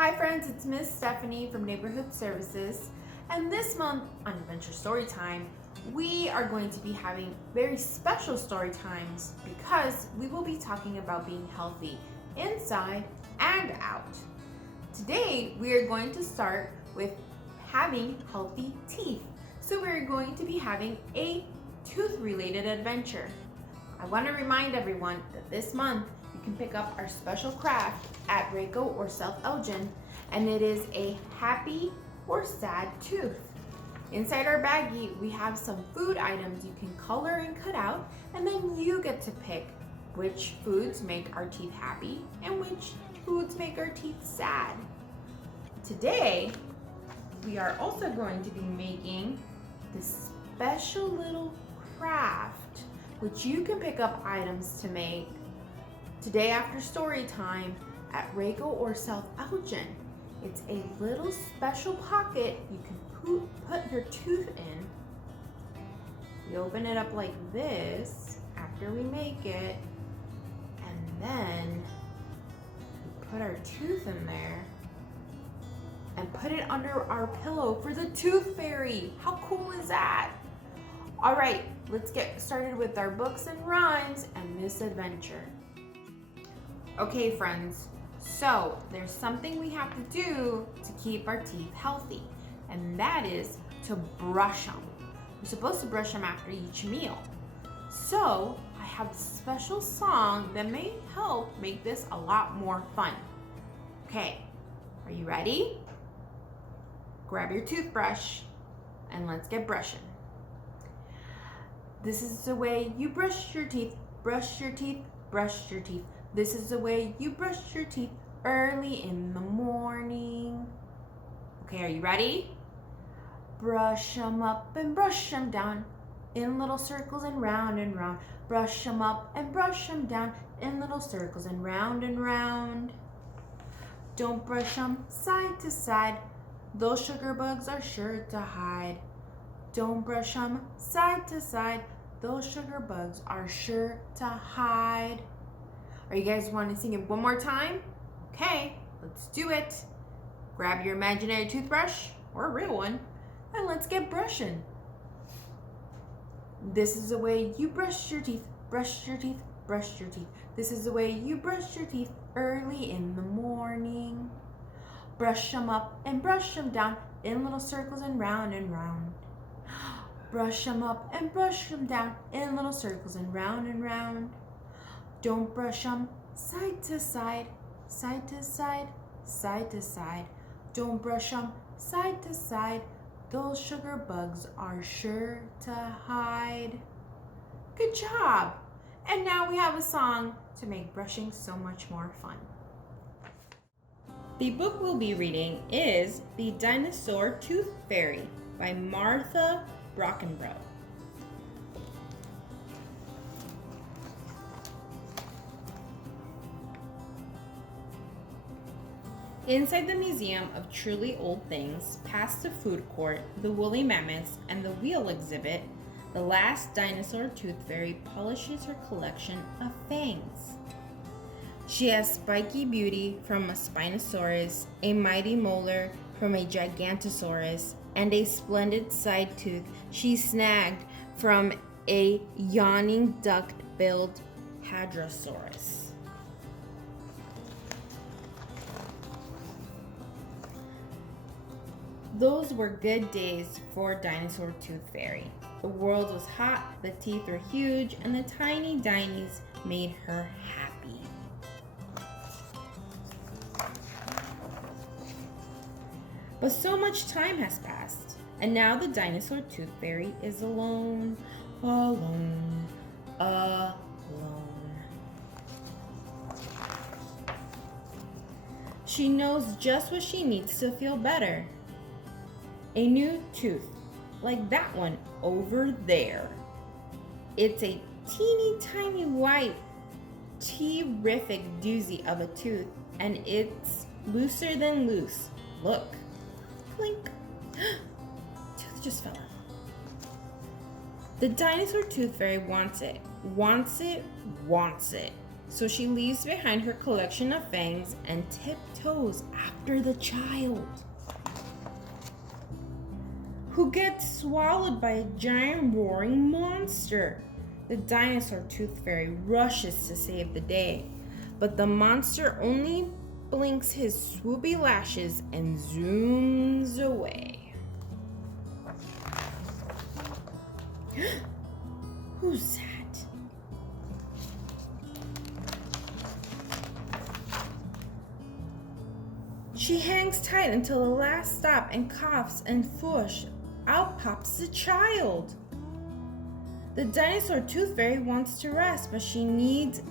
Hi friends, it's Miss Stephanie from Neighborhood Services, and this month on Adventure Storytime, we are going to be having very special story times because we will be talking about being healthy inside and out. Today, we are going to start with having healthy teeth. So we're going to be having a tooth-related adventure. I want to remind everyone that this month you can pick up our special craft at Reiko or South Elgin, and it is a happy or sad tooth. Inside our baggie, we have some food items you can color and cut out, and then you get to pick which foods make our teeth happy and which foods make our teeth sad. Today, we are also going to be making this special little craft, which you can pick up items to make today after story time at Reiko or South Elgin. It's a little special pocket you can put your tooth in. We open it up like this after we make it, and then we put our tooth in there and put it under our pillow for the tooth fairy. How cool is that? All right, let's get started with our books and rhymes and this adventure. Okay, friends, so there's something we have to do to keep our teeth healthy, and that is to brush them. We're supposed to brush them after each meal. So I have a special song that may help make this a lot more fun. Okay, are you ready? Grab your toothbrush and let's get brushing. This is the way you brush your teeth, brush your teeth, brush your teeth. This is the way you brush your teeth early in the morning. Okay, are you ready? Brush them up and brush them down in little circles and round and round. Brush them up and brush them down in little circles and round and round. Don't brush them side to side. Those sugar bugs are sure to hide. Don't brush them side to side. Those sugar bugs are sure to hide. Are you guys want to sing it one more time? Okay, let's do it. Grab your imaginary toothbrush, or a real one, and let's get brushing. This is the way you brush your teeth, brush your teeth, brush your teeth. This is the way you brush your teeth early in the morning. Brush them up and brush them down in little circles and round and round. Brush them up and brush them down in little circles and round and round. Don't brush them side to side, side to side, side to side. Don't brush them side to side. Those sugar bugs are sure to hide. Good job! And now we have a song to make brushing so much more fun. The book we'll be reading is The Dinosaur Tooth Fairy by Martha Brockenbrough. Inside the Museum of Truly Old Things, past the food court, the woolly mammoths, and the wheel exhibit, the last dinosaur tooth fairy polishes her collection of fangs. She has spiky beauty from a Spinosaurus, a mighty molar from a Gigantosaurus, and a splendid side tooth she snagged from a yawning duck-billed Hadrosaurus. Those were good days for Dinosaur Tooth Fairy. The world was hot, the teeth were huge, and the tiny Dinies made her happy. But so much time has passed, and now the Dinosaur Tooth Fairy is alone, alone, alone. She knows just what she needs to feel better. A new tooth, like that one over there. It's a teeny tiny white, terrific doozy of a tooth, and it's looser than loose. Look, clink. Tooth just fell out. The Dinosaur Tooth Fairy wants it, wants it, wants it. So she leaves behind her collection of fangs and tiptoes after the child, who gets swallowed by a giant roaring monster. The dinosaur tooth fairy rushes to save the day, but the monster only blinks his swoopy lashes and zooms away. Who's that? She hangs tight until the last stop and coughs, and whoosh, out pops the child. The dinosaur tooth fairy wants to rest, but she needs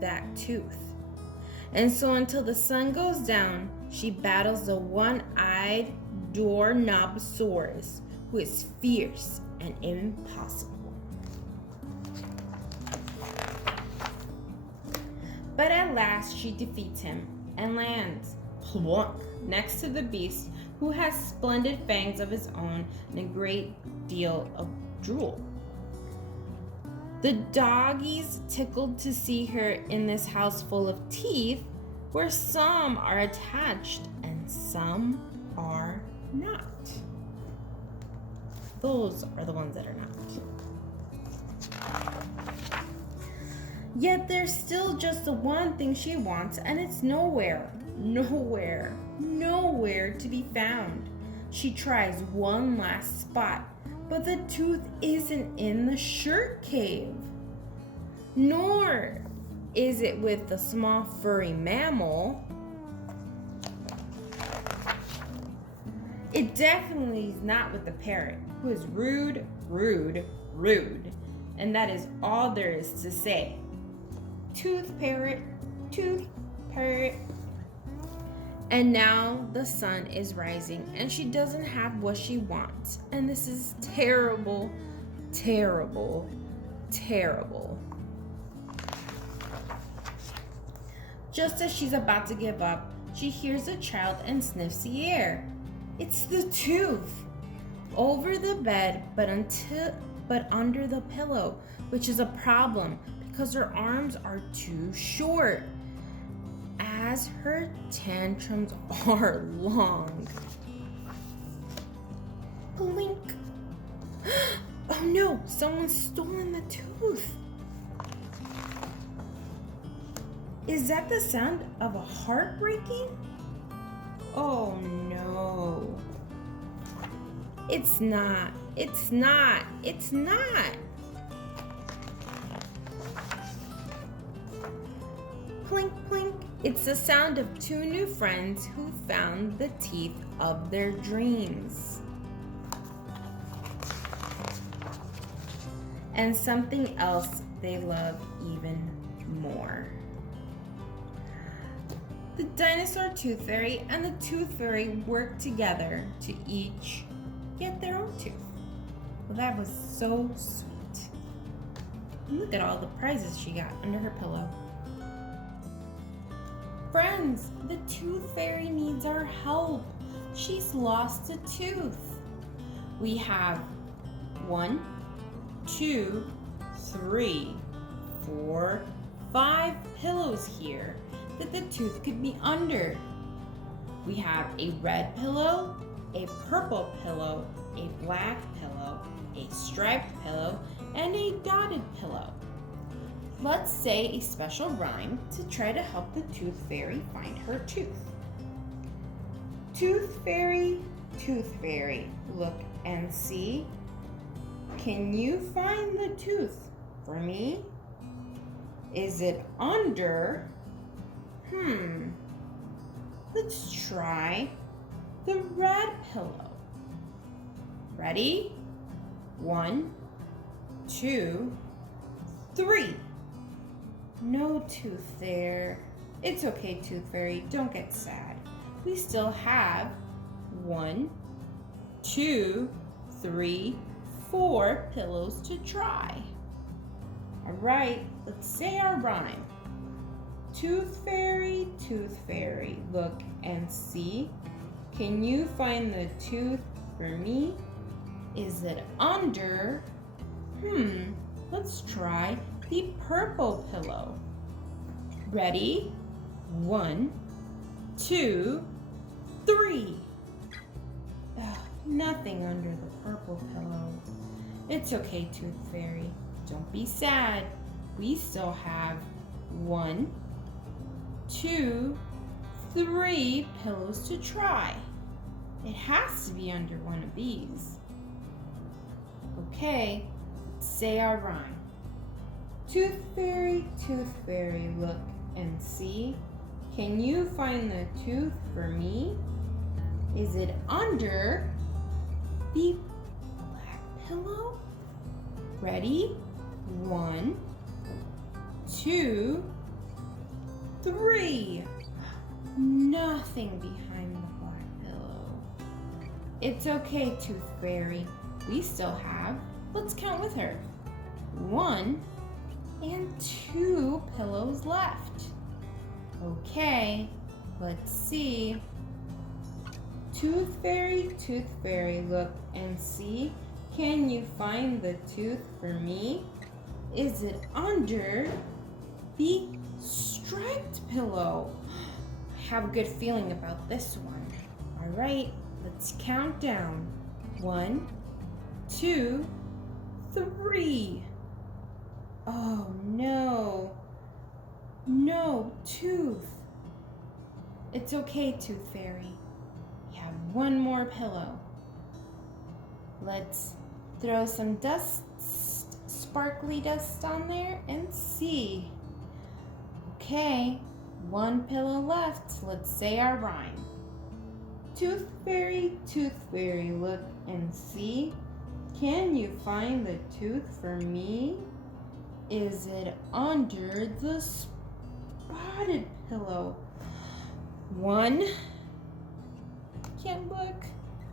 that tooth. And so until the sun goes down, she battles the one-eyed Doorknobsaurus, who is fierce and impossible. But at last she defeats him and lands plunk next to the beast, who has splendid fangs of his own and a great deal of drool. The doggies tickled to see her in this house full of teeth, where some are attached and some are not. Those are the ones that are not. Yet there's still just the one thing she wants, and it's nowhere to be found. She tries one last spot, but the tooth isn't in the shirt cave. Nor is it with the small furry mammal. It definitely is not with the parrot, who is rude, and that is all there is to say. Tooth parrot. And now the sun is rising, and she doesn't have what she wants. And this is terrible. Just as she's about to give up, she hears a child and sniffs the air. It's the tooth. Over the bed, but under the pillow, which is a problem because her arms are too short, as her tantrums are long. Blink. Oh no, someone's stolen the tooth. Is that the sound of a heart breaking? Oh no. It's not. Plink, plink. It's the sound of two new friends who found the teeth of their dreams. And something else they love even more. The dinosaur tooth fairy and the tooth fairy work together to each get their own tooth. Well, that was so sweet. Look at all the prizes she got under her pillow. Friends, the tooth fairy needs our help. She's lost a tooth. We have 1, 2, 3, 4, 5 pillows here that the tooth could be under. We have a red pillow, a purple pillow, a black pillow, a striped pillow, and a dotted pillow. Let's say a special rhyme to try to help the tooth fairy find her tooth. Tooth fairy, look and see. Can you find the tooth for me? Is it under? Let's try the red pillow. Ready? 1, 2, 3. No tooth there. It's okay, tooth fairy, don't get sad. We still have 1, 2, 3, 4 pillows to try. All right, let's say our rhyme. Tooth fairy, look and see. Can you find the tooth for me? Is it under? Let's try the purple pillow. Ready? 1, 2, 3. Ugh, nothing under the purple pillow. It's okay, Tooth Fairy. Don't be sad. We still have 1, 2, 3 pillows to try. It has to be under one of these. Okay, let's say our rhyme. Tooth Fairy, look and see. Can you find the tooth for me? Is it under the black pillow? Ready? 1, 2, 3. Nothing behind the black pillow. It's okay, Tooth Fairy. We still have, let's count with her, 1 and 2 pillows left. Okay, let's see. Tooth Fairy, look and see. Can you find the tooth for me? Is it under the striped pillow? I have a good feeling about this one. All right, let's count down. 1, 2, 3. Oh no. No tooth. It's okay, Tooth Fairy. We have one more pillow. Let's throw some dust, sparkly dust on there and see. Okay, one pillow left. Let's say our rhyme. Tooth Fairy, look and see. Can you find the tooth for me? Is it under the spotted pillow? 1. Can't look.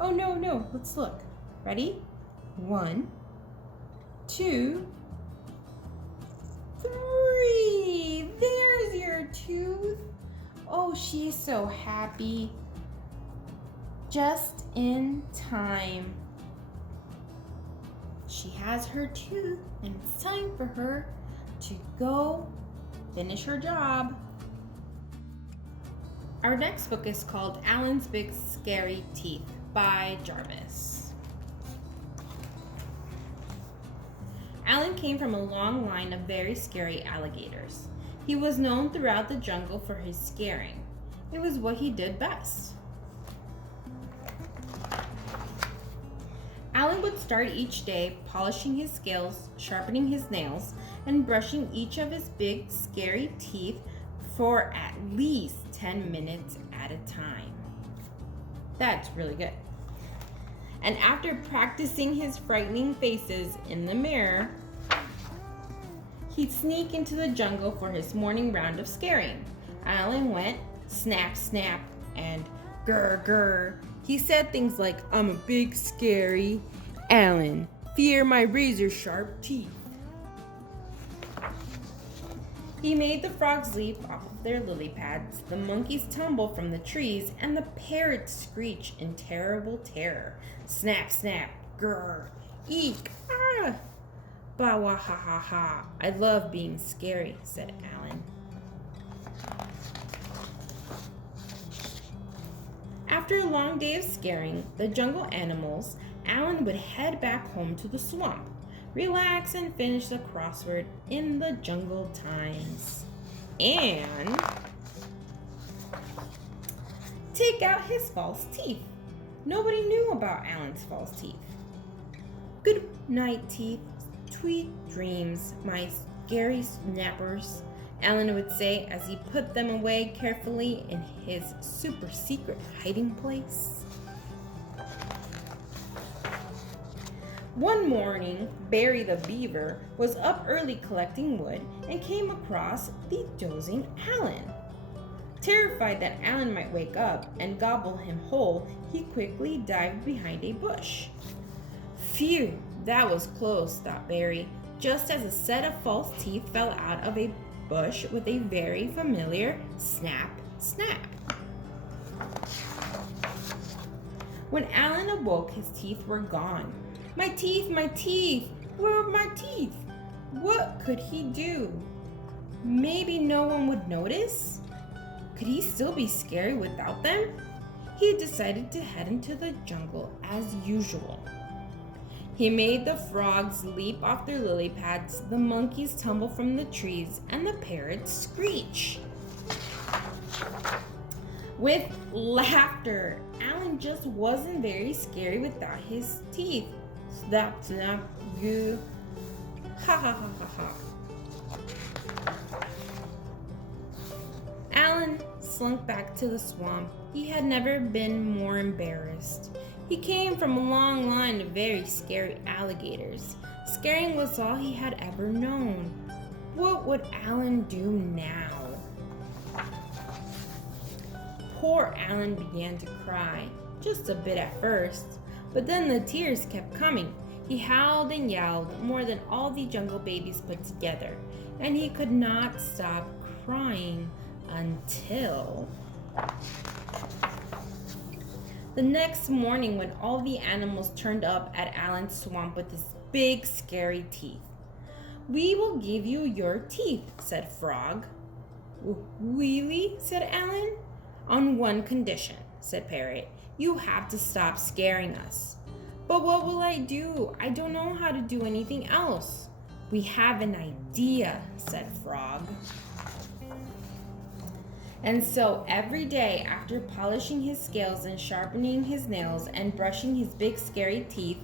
Oh no, let's look. Ready? 1, 2, 3. There's your tooth. Oh, she's so happy. Just in time. She has her tooth, and it's time for her to go finish her job. Our next book is called Alan's Big Scary Teeth by Jarvis. Alan came from a long line of very scary alligators. He was known throughout the jungle for his scaring. It was what he did best. Alan would start each day polishing his scales, sharpening his nails, and brushing each of his big, scary teeth for at least 10 minutes at a time. That's really good. And after practicing his frightening faces in the mirror, he'd sneak into the jungle for his morning round of scaring. Alan went snap, snap, and grr, grr. He said things like, I'm a big, scary Alan. Fear my razor-sharp teeth. He made the frogs leap off of their lily pads, the monkeys tumble from the trees, and the parrots screech in terrible terror. Snap, snap, grr, eek, ah! Bah, wah, ha, ha, ha. I love being scary, said Alan. After a long day of scaring the jungle animals, Alan would head back home to the swamp, relax and finish the crossword in the Jungle Times, and take out his false teeth. Nobody knew about Alan's false teeth. Good night, teeth. Sweet dreams, my scary snappers, Alan would say as he put them away carefully in his super secret hiding place. One morning, Barry the Beaver was up early collecting wood and came across the dozing Alan. Terrified that Alan might wake up and gobble him whole, he quickly dived behind a bush. Phew, that was close, thought Barry, just as a set of false teeth fell out of a bush with a very familiar snap, snap. When Alan awoke, his teeth were gone. My teeth, where are my teeth? What could he do? Maybe no one would notice? Could he still be scary without them? He decided to head into the jungle as usual. He made the frogs leap off their lily pads, the monkeys tumble from the trees, and the parrots screech. With laughter, Alan just wasn't very scary without his teeth. Snap, snap, you. Ha ha ha ha ha. Alan slunk back to the swamp. He had never been more embarrassed. He came from a long line of very scary alligators. Scaring was all he had ever known. What would Alan do now? Poor Alan began to cry, just a bit at first, but then the tears kept coming. He howled and yelled more than all the jungle babies put together, and he could not stop crying until the next morning when all the animals turned up at Alan's swamp with his big scary teeth. "We will give you your teeth," said Frog. "Really?" said Alan. "On one condition," said Parrot. "You have to stop scaring us." "But what will I do? I don't know how to do anything else." "We have an idea," said Frog. And so every day, after polishing his scales and sharpening his nails and brushing his big scary teeth,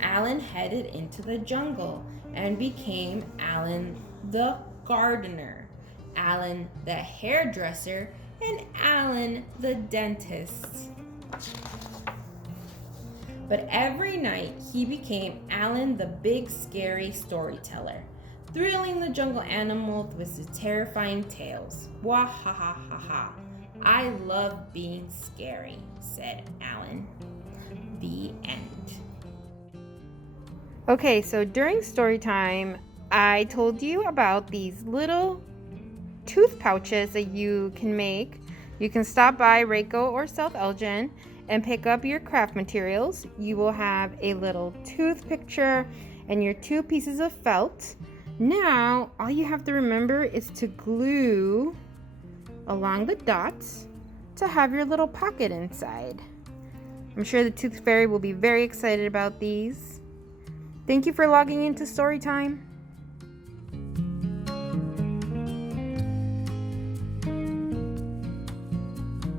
Alan headed into the jungle and became Alan the gardener, Alan the hairdresser, and Alan the dentist. But every night he became Alan the big scary storyteller, thrilling the jungle animals with his terrifying tales. Wah ha ha ha ha. "I love being scary," said Alan. The end. Okay, so during story time, I told you about these little tooth pouches that you can make. You can stop by Reiko or South Elgin and pick up your craft materials. You will have a little tooth picture and your 2 pieces of felt. Now, all you have to remember is to glue along the dots to have your little pocket inside. I'm sure the Tooth Fairy will be very excited about these. Thank you for logging into Storytime.